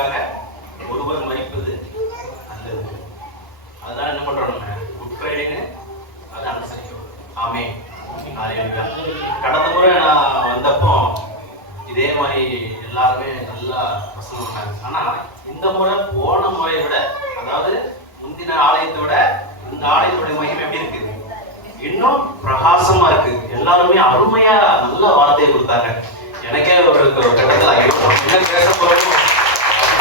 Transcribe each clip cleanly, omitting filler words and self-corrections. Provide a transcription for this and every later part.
நமக்காக ஒருவர் மரிப்பது நல்லது. அதனால என்ன பண்றோம், நம்ம குட் ஃப்ரைடேன்னு அதை அனுசரிக்கிறோம். ஆமே. கடந்த முறை நான் வந்தப்போ இதே மாதிரி எல்லாருமே நல்லா வசனம் பண்ணாங்க. ஆனா இந்த முறை போன முறையை விட, அதாவது முந்தின ஆலயத்தை விட இந்த ஆலயத்துடைய மகிமை எப்படி இருக்கு, இன்னும் பிரகாசமா இருக்கு. எல்லாருமே அருமையா நல்ல வார்த்தையை கொடுத்தாங்க. எனக்கே ஒரு கட்டத்தில் என்ன பேச போறோம்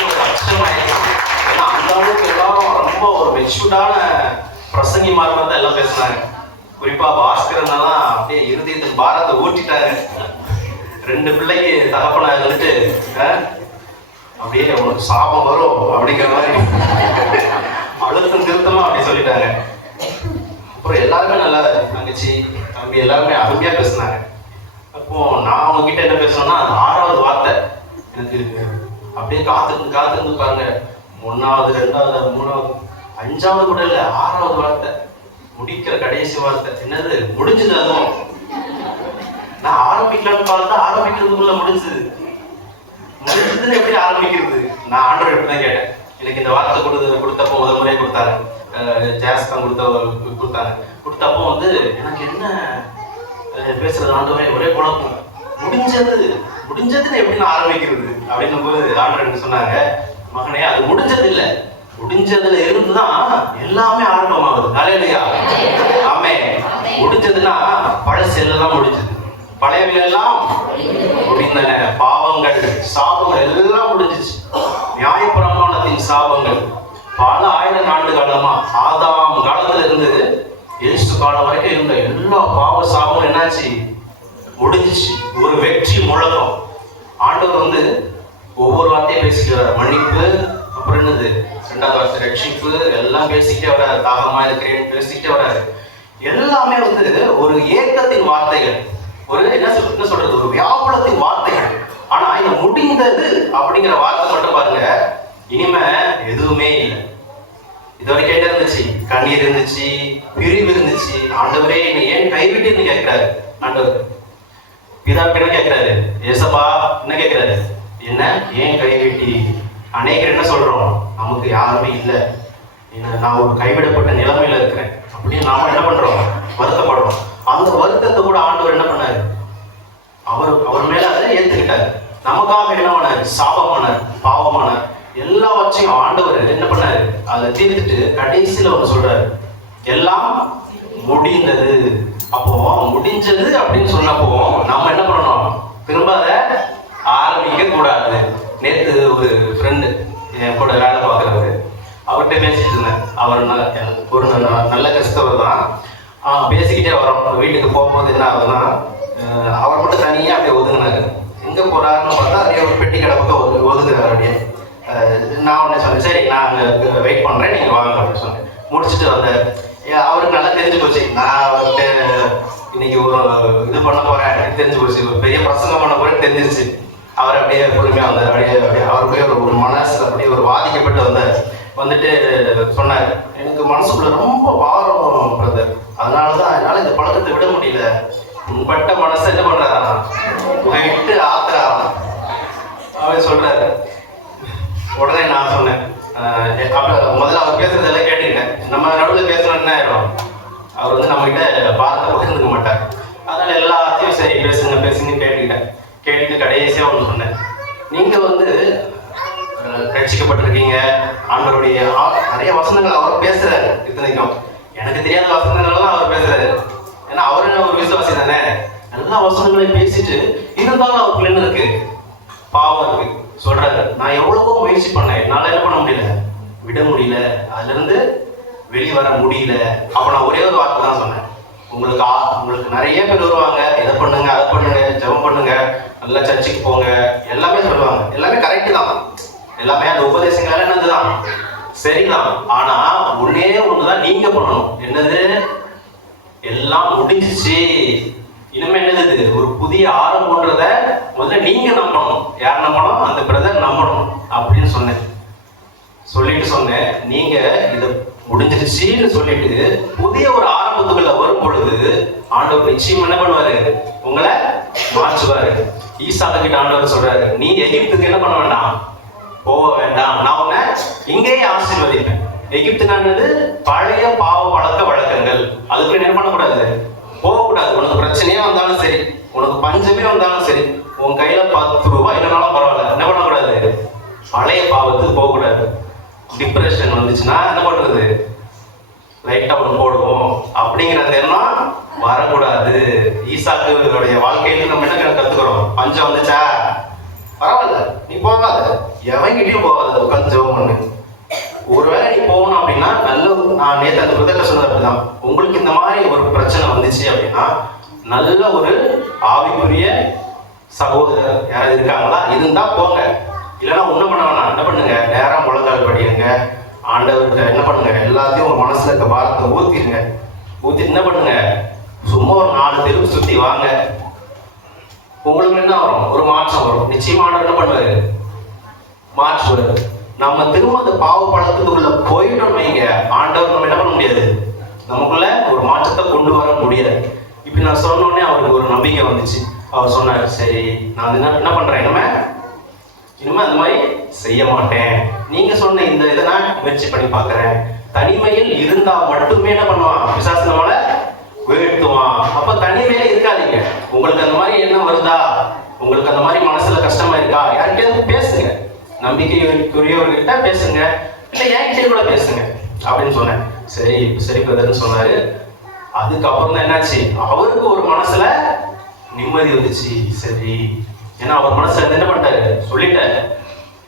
ஒரு அச்சமாயிருக்கு. ஏன்னா அந்த அளவுக்கு எல்லாரும் ரொம்ப ஒரு மெச்சூர்டான பிரசங்கி மாதிரி தான் எல்லாம் பேசுனாங்க. குறிப்பா பாஸ்கரனெல்லாம் அப்படியே இருதயத்தின் பாரத்தை ஊட்டிட்டாரு. 2 பிள்ளைக்கு தகப்பனா இருந்துட்டு அப்படியே உனக்கு சாபம் வரும் அப்படிங்கிற மாதிரி அழுத்தம் திருத்தமா அப்படி சொல்லிட்டாங்க. அப்புறம் எல்லாருமே நல்லா தங்கச்சி தம்பி எல்லாருமே அருமையா பேசினாங்க. அப்போ நான் அவங்ககிட்ட என்ன பேசணும்னா, 6வது வார்த்தை எனக்கு அப்படியே காத்துருந்து பாருங்க. 1வது 2வது 3வது 5வது கூட இல்லை, 6வது வார்த்தை முடிக்கிற கடைசி வார்த்தை என்னது, முடிஞ்சது. அதுவும் நான் ஆரம்பிக்கலான்னு பார்த்தா ஆரம்பிக்கிறதுக்குள்ள முடிஞ்சதுன்னு எப்படி ஆரம்பிக்கிறது. நான் ஆண்டவர் எப்படி தான் கேட்டேன். எனக்கு இந்த வார்த்தை கொடுத்தப்போ முதல் முறையே கொடுத்தாரு, ஜாஸ் தான் கொடுத்தாங்க. கொடுத்தப்போ எனக்கு என்ன பேசுறது ஆண்டவரே, ஒரே குழப்பம். முடிஞ்சதுன்னு எப்படி நான் ஆரம்பிக்கிறது அப்படின்னும் போது ஆண்டவர் என்ன சொன்னாங்க, மகனே அது முடிஞ்சது இல்லை, முடிஞ்சதுல இருந்துதான் எல்லாமே ஆரம்பமாகுது. ஹல்லேலூயா. ஆமே. முடிஞ்சதுன்னா பழசு எல்லாம் முடிஞ்சது, பழையவை எல்லாம் முடிந்தன. பாவங்கள் சாபங்கள் எல்லாம் முடிஞ்சிச்சு. நியாயப்பிரமாணத்தின் சாபங்கள் பல 1000 ஆண்டு காலமா, ஆதாம் காலத்துல இருந்து இயேசு காலம் வரைக்கும் இருந்த எல்லா பாவ சாபமும் என்னாச்சு, முடிஞ்சிச்சு. ஒரு வெற்றி முழக்கம். ஆண்டவர் ஒவ்வொரு வார்த்தையும் பேசிட்டு வர, மன்னிப்பு, அப்புறம் என்னது 2வது வார்த்தை ரட்சிப்பு, எல்லாம் பேசிக்கிட்டே வராரு. தாகமா இருக்கிறேன்னு பேசிக்கிட்டே வராரு. எல்லாமே ஒரு ஏக்கத்தின் வார்த்தைகள், ஒரு என்ன சொல்றது, ஒரு வியாபலத்தின் வார்த்தைகள். ஆனா இந்த முடிந்தது அப்படிங்கிற வார்த்தை மட்டும் பாருங்க, இனிமே எதுவுமே இல்லை. இது வரைக்கும் என்ன இருந்துச்சு, கண்ணீர் இருந்துச்சு, பிரிவு இருந்துச்சு. ஆண்டவரே என்னை ஏன் கைவிட்டுன்னு கேட்கிறாரு. ஆண்டவர் பிதாவுக்கு என்ன கேட்கிறாரு, ஏசப்பா என்ன கேட்கிறாரு, என்ன ஏன் கைவிட்டி. அநேகர் என்ன சொல்றோம், நமக்கு யாருமே இல்லை, நான் ஒரு கைவிடப்பட்ட நிலைமையில இருக்கிறேன் அப்படின்னு நாம என்ன பண்றோம், வருத்தப்படுறோம். அந்த வருத்தத்தை கூட ஆண்டவர் என்ன பண்ணாரு, அவர் மேல அதை ஏத்துக்கிட்டாரு. நமக்காக என்ன பண்ணாரு, சாபமானார், பாவமானார். எல்லாவற்றையும் ஆண்டவர் என்ன பண்ணாரு, அதை தீர்த்துட்டு கடைசியில சொல்றாரு, எல்லாம் முடிந்தது. அப்போ முடிஞ்சது அப்படின்னு சொன்னப்போ நம்ம என்ன பண்ணணும், திரும்ப அதை ஆரம்பிக்க கூடாது. நேற்று ஒரு ஃப்ரெண்டு என் கூட வேலை பார்க்குறவர், அவர்கிட்ட பேசிட்டு இருந்தேன். அவர் ஒரு நல்ல கிறிஸ்தவர் தான். பேசிக்கிட்டே வரோம். வீட்டுக்கு போகும்போது என்ன ஆகுதுன்னா, அவர் மட்டும் தனியாக அப்படியே ஒதுங்கினாரு. எங்கே போகிறாருன்னு பார்த்தா அப்படியே ஒரு பெட்டி கடை பக்கம் ஒதுங்குறாரு. அப்படியே நான் உடனே சொன்னேன், சரி நான் வெயிட் பண்ணுறேன், நீங்கள் வாங்க அப்படின்னு சொன்னேன். முடிச்சுட்டு வந்தார். அவருக்கு நல்லா தெரிஞ்சு போச்சு, நான் அவர்கிட்ட இன்னைக்கு ஒரு இது பண்ண போகிறேன் தெரிஞ்சு போச்சு, ஒரு பெரிய பிரசங்கம் பண்ண போகிறேன்னு தெரிஞ்சிருச்சு. அவர் அப்படியே பொறுமையாக வந்தார். அப்படியே அவர் போய் ஒரு மனசு அப்படியே ஒரு பாதிக்கப்பட்டு வந்தார். வந்துட்டு சொன்னார், எனக்கு மனசுக்குள்ள ரொம்ப பாரம் பிரதர், அதனால இந்த பழக்கத்தை விட முடியல. உண்பட்ட மனசை என்ன பண்றாரா, விட்டு ஆத்துறாரா அவர் சொல்றாரு. உடனே நான் சொன்னேன், முதல்ல அவர் பேசுறதெல்லாம் கேட்டுக்கிட்டேன். நம்ம நடுவில் பேசணும் என்ன ஆயிடும், அவர் நம்ம கிட்ட பார்த்த பகிர்ந்துக்க மாட்டார். அதனால எல்லாத்தையும் சரி பேசுங்கன்னு கேட்டுக்கிட்டு கடைசியா ஒன்று சொன்னேன், நீங்க ரட்சிக்கப்பட்டிருக்கீங்க, ஆண்டவருடைய நிறைய வசனங்கள் அவர் பேசுறாரு. இத்தனைக்கும் எனக்கு தெரியாத வசனங்கள்லாம் அவர் பேசுறாரு. ஏன்னா அவரு ஒரு விசுவாசி தானே. எல்லா வசனங்களையும் பேசிட்டு இருந்தாலும் அவருக்கு என்ன இருக்கு, பாவம் இருக்கு. சொல்றாரு, நான் எவ்வளவோ முயற்சி பண்ணேன், என்னால என்ன பண்ண முடியல, விட முடியல, அதுல இருந்து வெளிவர முடியல. அப்ப நான் ஒரே ஒரு வார்த்தை தான் சொன்னேன், உங்களுக்கு நிறைய பேர் வருவாங்க, இதை பண்ணுங்க அதை பண்ணுங்க, ஜெபம் பண்ணுங்க, நல்லா சர்ச்சுக்கு போங்க, எல்லாமே சொல்லுவாங்க. எல்லாமே கரெக்டு தான், எல்லாமே அந்த உபதேசங்கள் என்னதுதான் சரிதான். ஆனா ஒண்ணுதான் நீங்க பண்ணணும். என்னது, எல்லாம் முடிஞ்சிச்சு, இனிமே என்னது ஒரு புதிய ஆரம்பம்ன்றத முதல்ல நீங்க நம்பணும். யார் நம்பணும், அந்த பிரதர் நம்பணும் அப்படின்னு சொன்னேன். நீங்க இதை முடிஞ்சிருச்சுன்னு சொல்லிட்டு புதிய ஒரு ஆரம்பத்துக்குள்ள வரும் பொழுது ஆண்டவர் நிச்சயம் என்ன பண்ணுவாரு, உங்களை மாற்றுவாரு. ஈசாக்கு கிட்ட ஆண்டவர் சொல்றாரு, நீ எகிப்துக்கு என்ன பண்ண வேண்டாம், போக வேண்டாம், நான் உன்னை இங்கேயே ஆசீர்வதிப்பேன். எகிப்துனானது பழைய பாவ பழக்க வழக்கங்கள், அதுக்குள்ள என்ன பண்ணக்கூடாது, போகக்கூடாது. உனக்கு பிரச்சனையே வந்தாலும் சரி, உனக்கு பஞ்சமே வந்தாலும் சரி, உன் கையில 10 ரூபாய் இல்லைனாலும் பரவாயில்ல, என்ன பண்ணக்கூடாது, பழைய பாவத்துக்கு போகக்கூடாது. டிப்ரெஷன் வந்துச்சுன்னா என்ன பண்றது, லைட்டா ஒன்று போடுவோம் அப்படிங்கிற அந்த எண்ணம் வரக்கூடாது. ஈசாக்குடைய வாழ்க்கையில நம்ம என்ன கத்துக்கிறோம், பஞ்சம் வந்துச்சா பரவாயில்ல நீ போகாத, எவங்கிட்டையும் போகாத, உட்காந்து ஜெபம் பண்ணு. ஒருவேளை நீ போகணும் அப்படின்னா நல்ல, நான் நேற்று அந்த பிரதர்ல சொன்னது அப்படிதான், உங்களுக்கு இந்த மாதிரி ஒரு பிரச்சனை வந்துச்சு அப்படின்னா நல்ல ஒரு ஆவிக்குரிய சகோதரர் யாராவது இருக்காங்களா, இருந்தா போங்க. இல்லைன்னா ஒன்றும் பண்ண வேணாம், என்ன பண்ணுங்க, நேரம் முழங்கால் படியுங்க, ஆண்டவர்கிட்ட என்ன பண்ணுங்க, எல்லாத்தையும் ஒரு மனசுல இருக்க பாரத்தை ஊத்திடுங்க. ஊத்திட்டு என்ன பண்ணுங்க, சும்மா ஒரு 4 தெருவு சுத்தி வாங்க. உங்களுக்கு என்ன வரும், ஒரு மாற்றம் வரும். நிச்சயமா ஆண்டவர் என்ன பண்ணுவாரு, மாற்றுவாரு. நம்ம திரும்ப அந்த பாவ பழக்கத்துக்குள்ள போயிட்டோம் வைங்க, ஆண்டவர் நம்ம என்ன பண்ண முடியாது, நமக்குள்ள ஒரு மாற்றத்தை கொண்டு வர முடியாது. இப்படி நான் சொன்னோடனே அவருக்கு ஒரு நம்பிக்கை வந்துச்சு. அவர் சொன்னார், சரி நான் என்ன பண்றேன், இனிமே அந்த மாதிரி செய்ய மாட்டேன். நீங்க சொன்ன இந்த இதை நான் முயற்சி பண்ணி பார்க்கறேன். தனிமையில் இருந்தா மட்டுமே என்ன பண்ணுவான், பிசாசு நம்மளை வீழ்த்துவான். அப்ப தனிமையில இருக்காதீங்க. உங்களுக்கு அந்த மாதிரி என்ன வருதா, உங்களுக்கு அந்த மாதிரி மனசுல கஷ்டமா இருக்கா, யார்கிட்டயாவது பேசுங்க, நம்பிக்கைக்குரியவர்கிட்ட பேசுங்க, இல்ல என்கிட்ட கூட பேசுங்க அப்படின்னு சொன்னேன். சரி சரி பிரதர்ன்னு சொன்னாரு. அதுக்கப்புறம் தான் என்னாச்சு, அவருக்கு ஒரு மனசுல நிம்மதி வந்துச்சு. சரி, ஏன்னா அவர் மனசுல என்ன பண்ணிட்டாரு, சொல்லிட்டாரு.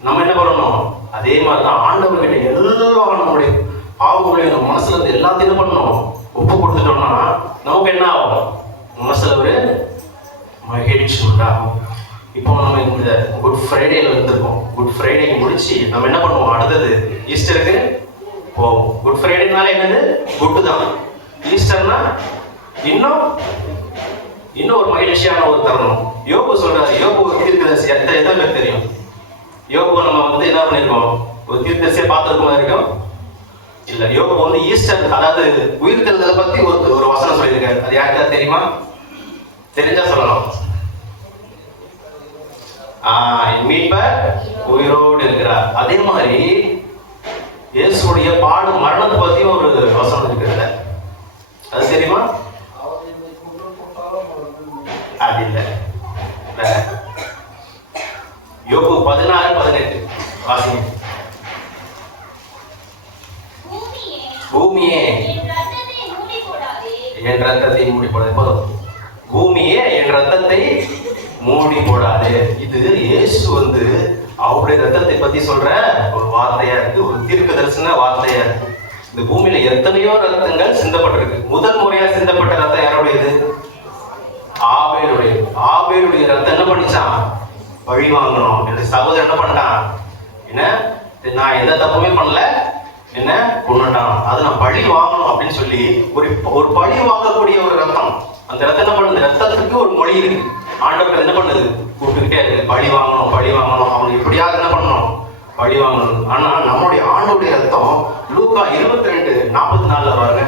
நம்ம என்ன பண்ணணும், அதே மாதிரிதான் ஆண்டவர்கிட்ட எல்லாம் நம்மளுடைய பாவங்களையும் நம்ம மனசுல இருந்து எல்லாத்தையும் என்ன பண்ணணும், ஒப்பு கொடுத்துட்டோம்னா நமக்கு என்ன ஆகும், மனசுல ஒரு மகிழ்ச்சி உண்டாகும். இப்போ நம்ம இந்த குட் ஃப்ரைடேல இருந்திருக்கோம். குட் ஃப்ரைடே முடிச்சு நம்ம என்ன பண்ணுவோம், அடுத்தது ஈஸ்டருக்கு போவோம். குட் ஃப்ரைடேனால என்னது, குட்டு தான். ஈஸ்டர்னா இன்னும் ஒரு மகிழ்ச்சியான ஒரு தருணம். யோபு சொல்றாரு, யோபு ஒரு தீர்க்கதரிசி, எத்தனை பேர் தெரியும் யோபு? நம்ம என்ன பண்ணிருக்கோம், ஒரு தீர்க்கதரிசியை பார்த்துருக்கோம் இருக்கும் இல்ல. யோபு ஈஸ்டர், அதாவது உயிர்த்தெழுதலை பத்தி ஒரு வசனம் சொல்லியிருக்காரு. அது யாருக்காவது தெரியுமா? தெரிஞ்சா சொல்லலாம். மீட்பர் உயிரோடு இருக்கிறார். அதே மாதிரி இயேசுடைய பாடு மரணத்தை பத்தி ஒரு வசனம் இருக்கிறது, அது தெரியுமா? அது இல்ல. யோபு 16:18 வாசிங்க. பூமியே என் ரத்தத்தை மூடி போடாதே. போதும். பூமியே என் ரத்தத்தை மூடி போடாது. இது இயேசு அவருடைய ரத்தத்தை பத்தி சொல்ற ஒரு வார்த்தையா இருக்கு, ஒரு தீர்க்க தரிசன வார்த்தையா இருக்கு. இந்த பூமியில எத்தனையோ ரத்தங்கள் சிந்தப்பட்டிருக்கு. முதல் முறையா சிந்தப்பட்ட ரத்தம் யாருடையது? ஆபேலுடைய. ஆபேலுடைய ரத்தம் என்ன பண்ணிச்சான், பழி வாங்கணும். என்னுடைய சகோதரன் என்ன பண்ணிட்டான், என்ன நான் எந்த தப்புமே பண்ணல, என்ன கொண்டுட்டான், அது நான் பழி வாங்கணும் அப்படின்னு சொல்லி ஒரு பழி வாங்கக்கூடிய ஒரு ரத்தம். அந்த ரத்தம் என்ன பண்ணுது, ரத்தத்துக்கு ஒரு மொழி இருக்கு. ஆண்டவர் என்ன பண்ணுது, கூப்பிட்டுக்கிட்டே இருக்கு, பழி வாங்கணும் பழி வாங்கணும், அவனுக்கு எப்படியாவது என்ன பண்ணணும், பழி வாங்கணும். ஆனா நம்முடைய ஆண்டோடைய ரத்தம் லூக்கா 22:44 பாருங்க.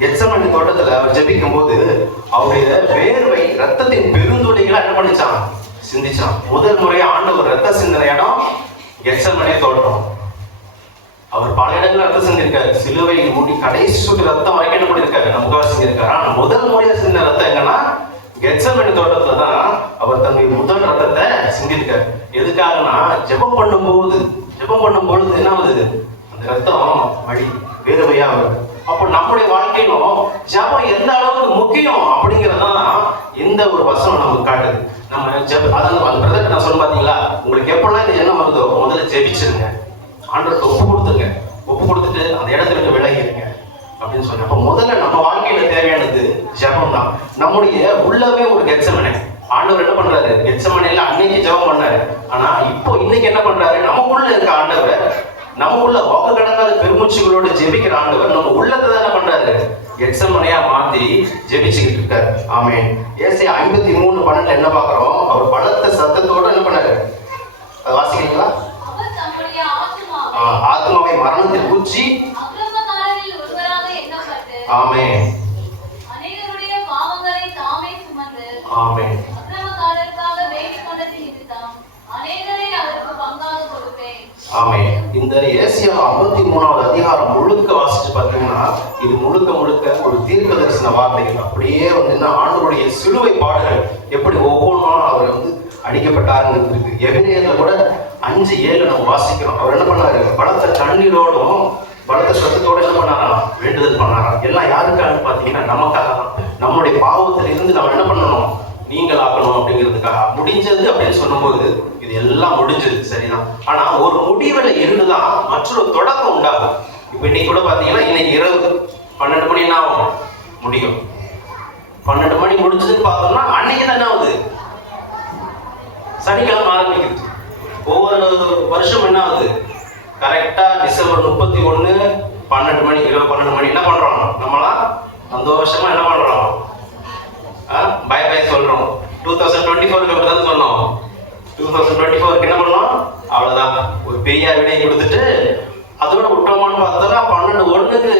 கெத்செமனே தோட்டத்துல அவர் ஜெபிக்கும் போது அவருடைய வேர்வை ரத்தத்தின் பெருந்துளைகளை என்ன பண்ணிச்சான், சிந்திச்சான். முதல் முறையா ஆண்டவர் ரத்த சிந்தனை இடம் கெத்செமனே தோட்டம். அவர் பல இடங்கள் ரத்தம் சிந்திருக்காரு. சிலுவை மூடி கடைசி சுட்டு ரத்தம் வரைக்கும் என்ன பண்ணிருக்காரு, நமக்காக சிந்திருக்காரு. ஆனா முதல் முறையா சிந்த ரத்தம் எங்கன்னா கெத்செமனே தோட்டத்துல தான் அவர் தன்னுடைய முதல் ரத்தத்தை சிந்திருக்காரு. எதுக்காகனா ஜெபம் பண்ணும்பொழுது என்ன ஆகுது, அந்த ரத்தம் வழி வேறுவையா வருது. அப்போ நம்முடைய வாழ்க்கையிலும் ஜெபம் எந்த அளவுக்கு முக்கியம் அப்படிங்கறதான் இந்த ஒரு வசனம் நமக்கு காட்டுது. நம்ம அதான் பிரதர் நான் சொல்ல பாத்தீங்களா, உங்களுக்கு எப்பெல்லாம் இந்த எண்ணம் வருதோ முதல்ல ஜெபிச்சிருங்க, ஆண்டவருக்கு ஒப்பு கொடுத்துட்டு அந்த இடத்துல விட்டு விலகிடுங்க அப்படின்னு சொன்னேன். அப்போ முதல்ல நம்ம வாழ்க்கையில தேவையானது ஜெபம் தான். நம்முடைய உள்ளவே ஒரு கெத்செமனே. ஆண்டவர் என்ன பண்றாரு, கெத்செமனேல அன்னைக்கு ஜெபம் பண்ணாரு. ஆனா இப்போ இன்னைக்கு என்ன பண்றாரு, நமக்குள்ள இருக்க ஆண்டவர், நமக்குள்ள வாக்கு கடங்காத பெருமூச்சுகளோட ஜெபிக்கிற ஆண்டவர் நம்ம உள்ளத்தை என்ன பண்றாரு, கெத்செமனேயா மாத்தி ஜெபிச்சுக்கிட்டு இருக்காரு. ஆமென். ஏசாயா 53:12 என்ன பாக்குறோம், அவர் பலத்த சத்தத்தோட என்ன பண்ணாரு, அது வாசிக்கிறீங்களா? ஆத்மாவை மரணத்தில் ஊற்றி ஆமென் ஆமென் ஆமே. இந்த ஏசியா 53வது அதிகாரம் முழுக்க வாசிச்சு பார்த்தீங்கன்னா இது முழுக்க முழுக்க ஒரு தீர்க்க தரிசன வார்த்தைகள். அப்படியே வந்து ஆண்டவருடைய சிலுவை பாடுகள் எப்படி ஒவ்வொன்றும் அவர் வந்து அடிக்கப்பட்டாருன்னு இருக்கு. எபிரேயர்ல கூட 5:7 நம்ம வாசிக்கிறோம். அவர் என்ன பண்ணாரு? பலத்த கண்ணீரோடும் பலத்த சத்தத்தோட என்ன பண்ணாராம்? வேண்டுதல் பண்ணாராம். எல்லாம் யாருக்காக பார்த்தீங்கன்னா நமக்காக தான். நம்மளுடைய பாவத்தில் இருந்து நம்ம என்ன பண்ணணும்? நீங்களாக்கணும் அப்படிங்கிறதுக்காக. முடிஞ்சது அப்படின்னு சொல்லும்போது இது எல்லாம் முடிஞ்சது, சரிதான். ஆனா ஒரு முடிவில் இருந்துதான் மற்றொரு தொடக்கம் உண்டாகும். இப்ப இன்னைக்கு கூட பாத்தீங்கன்னா இன்னைக்கு இரவு 12 மணி என்ன ஆகும்? முடியும். 12 மணி முடிஞ்சதுன்னு பார்த்தோம்னா அன்னைக்கு தான் என்ன ஆகுது? சனிக்கிழமை ஆரம்பிக்குது. ஒவ்வொரு வருஷம் என்ன ஆகுது? கரெக்டா டிசம்பர் 31 12 மணி, இரவு 12 மணி என்ன பண்றோம்? நம்மளாம் சந்தோஷமா என்ன பண்றோம்? பை பை சொல்றோம். 2024க்கு அப்படிதான் சொன்னோம். 2024க்கு என்ன பண்ணோம்? அவ்வளவுதான், ஒரு பெரிய விடையை கொடுத்துட்டு அதோட விட்டோமான்னு பார்த்தோம்னா 12/1க்கு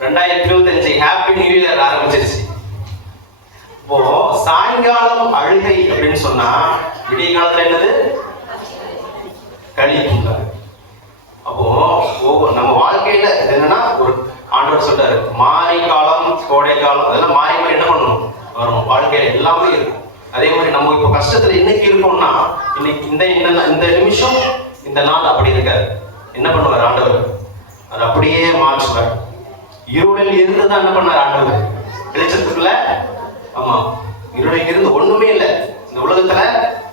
2025 ஹாப்பி நியூ இயர் ஆரம்பிச்சிருச்சு. இப்போ சாயங்காலம் அழுகை அப்படின்னு சொன்னா விடிய காலத்துல என்னது? கழிப்பு. அப்போ நம்ம வாழ்க்கையில என்னன்னா ஒரு ஆண்டவர் சொல்றாரு, மாரி காலம், கோடை காலம், அதெல்லாம் மாறி மாறி என்ன பண்ணணும்? வரும். வாழ்க்கையில எல்லாமே இருக்கும். அதே மாதிரி நம்ம இப்போ கஷ்டத்துல இன்னைக்கு இருக்கோம்னா இன்னைக்கு இந்த நிமிஷம் இந்த நாள் அப்படி இருக்காது. என்ன பண்ணுவார் ஆண்டவர்? அது அப்படியே மாற்றுவார். இருளில் இருந்து தான் என்ன பண்ணார் ஆண்டவர்? வெளிச்சத்துக்குள்ள. ஆமா, இருளில் இருந்து ஒண்ணுமே இல்லை. இந்த உலகத்துல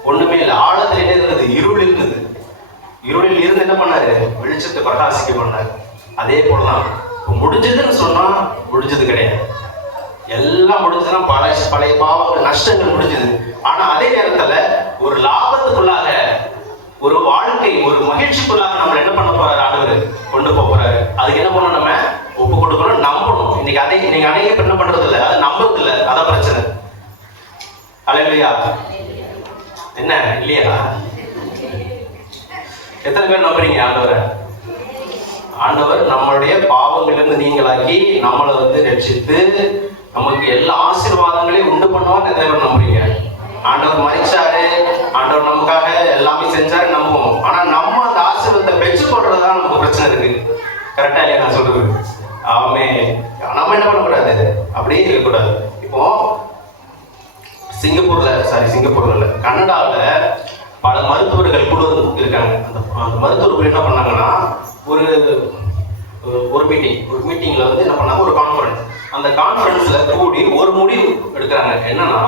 ஒண்ணுமே இல்லை. ஆழத்துல என்ன இருந்தது? இருள் இருந்தது. இருளில் இருந்து என்ன பண்ணாரு? வெளிச்சத்தை பிரகாசிக்க பண்ணாரு. அதே போலதான் முடிஞ்சதுன்னு சொன்னா முடிஞ்சது கிடையாது. எல்லாம் முடிஞ்சதுன்னா பழைய பாவங்கள், நஷ்டங்கள் முடிஞ்சது. ஆனா அதே நேரத்துல ஒரு லாபத்துக்குள்ளாக, ஒரு வாழ்க்கை, ஒரு மகிழ்ச்சிக்குள்ளாக நம்ம என்ன பண்ண போறாரு? ஆண்டவர் கொண்டு போறாரு. அதுக்கு என்ன பண்ணணும்? நம்ம ஒப்பு கொடுக்கணும், நம்பணும். இன்னைக்கு அநேக என்ன பண்றது இல்லை, அது நம்புறது இல்லை. அதான் பிரச்சனை. அல்லேலூயா. என்ன இல்லையா? எத்தனை பேர் நம்புறீங்க ஆண்டவரை? ஆண்டவர் நம்மளுடைய பாவங்களிலிருந்து நீங்களாக்கி நம்மளை வந்து ரட்சித்து நமக்கு எல்லா ஆசீர்வாதங்களையும் உண்டு பண்ணுவார். எத்தனை பேர் நம்புறீங்க? ஆண்டவர் மரிச்சாரு, ஆண்டவர் நமக்காக எல்லாமே செஞ்சாரு, நம்புவோம். ஆனா நம்ம அந்த ஆசீர்வாதத்தை பெற்றுக்கொள்றதுதான் நமக்கு பிரச்சனை இருக்கு. கரெக்டா இல்லையா நான் சொல்றது? ஆமே. நம்ம என்ன பண்ணக்கூடாது? அப்படியே இருக்கக்கூடாது. இப்போ சிங்கப்பூர்ல இல்ல, கனடாவில் பல மருத்துவர்கள் குழு இருக்காங்க. அந்த மருத்துவர்கள் என்ன பண்ணாங்கன்னா ஒரு மீட்டிங்ல வந்து என்ன பண்ணாங்க? ஒரு கான்ஃபரன்ஸ். அந்த கான்ஃபரன்ஸ்ல கூடி ஒரு முடிவு எடுக்கிறாங்க. என்னன்னா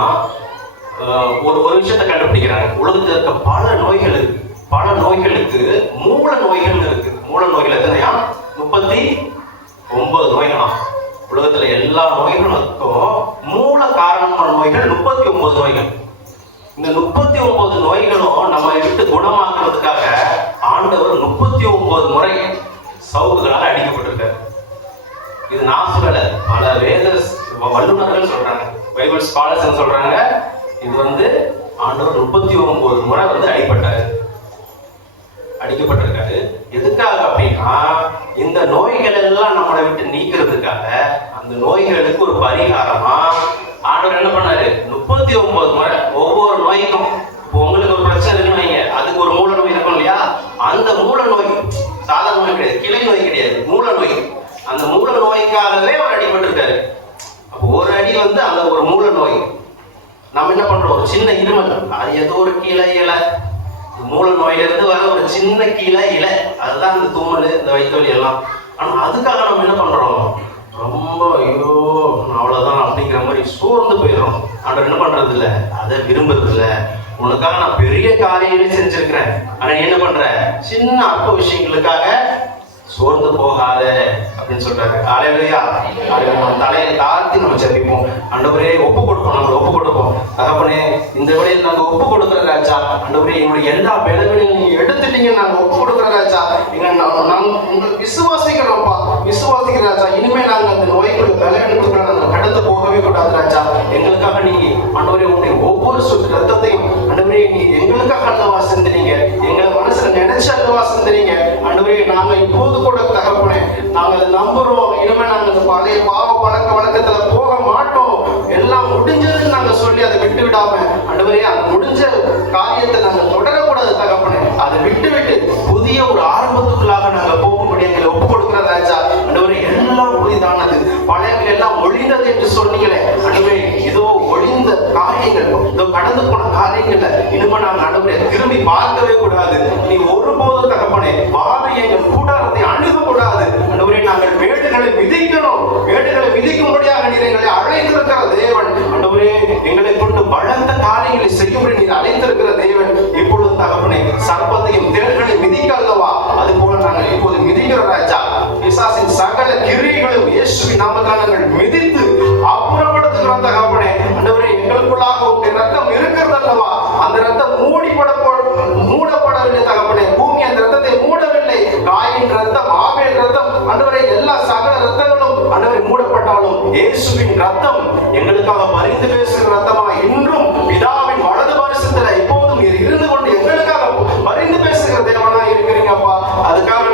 ஒரு விஷயத்தை கண்டுபிடிக்கிறாங்க. உலகத்தில் இருக்க பல நோய்களுக்கு மூல நோய்கள் இருக்கு. மூல நோய்கள் எத்தனையா? 39 நோய்களாம். உலகத்துல எல்லா நோய்களுக்கும் மூல காரணமான நோய்கள் 39 நோய்கள். இந்த 39 நோய்களும் நம்ம விட்டு குணமாக்குறதுக்காக ஆண்டவர் 39 முறை சவுக்குகளால் அடிக்கப்பட்டிருக்காரு. இது நான் சொல்லல, பல வேத வல்லுநர்கள் சொல்றாங்க, பைபிள் ஸ்காலர்ஸ் சொல்றாங்க. இது வந்து ஆண்டவர் 39 முறை வந்து அடிக்கப்பட்டிருக்காரு. எதுக்காக அப்படின்னா இந்த நோய்கள் எல்லாம் நம்மளை விட்டு நீக்கிறதுக்காக, அந்த நோய்களுக்கு ஒரு பரிகாரமா ஆண்டவர் என்ன பண்ணாரு? 39 முறை ஒவ்வொரு நோய்க்கும். இப்போ உங்களுக்கு ஒரு பிரச்சனை இருக்குன்னு வைங்க, அதுக்கு ஒரு மூல நோய் இருக்கும் இல்லையா? அந்த மூல நோய் சாதாரண நோய் கிடையாது, கிளை நோய் கிடையாது, மூல நோய். அந்த மூல நோய்க்காகவே அவர் அடிபட்டிருக்காரு. அப்போ ஒரு அடி வந்து அந்த ஒரு மூல நோய். நம்ம என்ன பண்றோம்? ஒரு சின்ன இருமல், அது ஏதோ ஒரு கீழே இலை, மூல நோயிலிருந்து வர ஒரு சின்ன கீழே இலை, அதுதான் இந்த தும்மல், இந்த வயிற்று வலி எல்லாம். ஆனா அதுக்காக நம்ம என்ன பண்றோம்? ரொம்ப ஐயோ அவ்வளவுதான் அப்படிங்கிற மாதிரி சோர்ந்து போயிடும். ஆண்டவர் என்ன பண்றது இல்லை, அதை விரும்புறது இல்லை. உனக்காக நான் பெரிய காரியங்களே செஞ்சிருக்கிறேன், ஆனா நீ என்ன பண்ற? சின்ன அற்ப விஷயங்களுக்காக சோர்ந்து போகாத அப்படின்னு சொல்றாரு. அல்லேலூயா. தலையை தாழ்த்தி நம்ம ஜெபிப்போம். ஆண்டவரே ஒப்பு கொடுப்போம், நம்ம ஒப்பு கொடுப்போம். தகப்பனே, இந்த விடையில் நாங்க ஒப்பு கொடுக்குற ராஜா. ஆண்டவரே, எங்களுடைய எல்லா பலவீனங்களையும் நீங்க எடுத்துட்டீங்க, நாங்க ஒப்பு கொடுக்குற ராஜா. உங்களுக்கு விசுவாசிக்கிறோம்ப்பா, விசுவாசிக்கிற ராஜா. இனிமே நாங்க அந்த நோய்க்குள்ள பலவீனத்துக்குள்ள நாங்க கடந்து போகவே கூடாது ராஜா. எங்களுக்காக நீங்க ஆண்டவரே உங்களுடைய ஒவ்வொரு சொட்டு ரத்தத்தையும் ஆண்டவரே நீ எங்களுக்காக அல்லவா சிந்தினீங்க, எங்களை மனசுல நினைச்சு அல்லவா சிந்தினீங்க. ஆண்டவரே, நாங்க இப்போது கூட தகப்பனே நாங்க அதை நம்புறோம். இனிமே நாங்க அந்த பழைய பாவ பழக்க வழக்கத்துல போக மாட்டோம். எல்லாம் முடிஞ்சதுன்னு நாங்க சொல்லி அதை விட்டு விடாம ஆண்டவரே, அந்த முடிஞ்ச காரியத்தை நாங்க தொடரக்கூடாது தகப்பனே. அதை விட்டு புதிய ஒரு காரியங்கள், இந்த கடந்து போன காரியங்கள்ல இனிமே நாங்கள் ஆண்டவரே திரும்பி பார்க்கவே கூடாது. நீ ஒருபோதும் தகப்பனே வாதை எங்கள் கூடாரத்தை அணுகக்கூடாது. ஆண்டவரே நாங்கள் மேடுகளை மிதிக்கணும். மேடுகளை மிதிக்கும்படியாக நீர் எங்களை அழைத்திருக்கிற தேவன். ஆண்டவரே எங்களை கொண்டு பலத்த காரியங்களை செய்யும்படி நீர் அழைத்திருக்கிற தேவன். இப்பொழுது தகப்பனே சர்ப்பத்தையும் தேள்களை மிதிக்க அல்லவா, அது போல நாங்கள் இப்போது மிதிக்கிற ராஜா. பிசாசின் சகல கிரியைகளும் இயேசுவின் நாமத்தால் நாங்கள் மிதித்து அப்புறப்படுத்துகிறோம் தகப்பனே. ஆண்டவரே எங்களுக்குள்ளாக உங்களுடைய ரத்தம் இருக்கிறது அல்லவா, அந்த ரத்தம் மூடப்படவில்லை தகப்பனே. பூமி அந்த ரத்தத்தை மூடவில்லை. காயின் ரத்தம், ஆபேல் ரத்தம், ஆண்டவரே எல்லா சகல ரத்தங்களும் ஆண்டவரை மூடப்பட்டாலும் இயேசுவின் ரத்தம் எங்களுக்காக பரிந்து பேசுகிற ரத்தமா இன்றும் பிதாவின் வலது பரிசுத்தல இப்போதும் இருந்து கொண்டு எங்களுக்காக பரிந்து பேசுகிற தேவனா இருக்கிறீங்கப்பா. அதுக்காக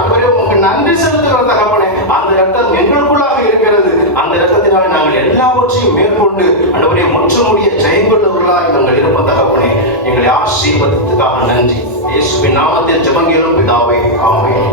ஆண்டவரே உங்களுக்கு நன்றி செலுத்துகிற தகப்பனே. அந்த ரத்தம் எங்களுக்குள்ளாக இருக்கிறது. அந்த ரத்தத்தினால் நாங்கள் எல்லாவற்றையும் மேற்கொண்டு ஆண்டவரே முற்றுமுடிய ஜெயம் கொண்டவர்களாய் நாங்கள் இருப்ப தகப்பனே. எங்களை ஆசீர்வதித்ததுக்காக நன்றி. இயேசுவின் நாமத்தில் ஜெபம் கேளும் பிதாவே, ஆமென்.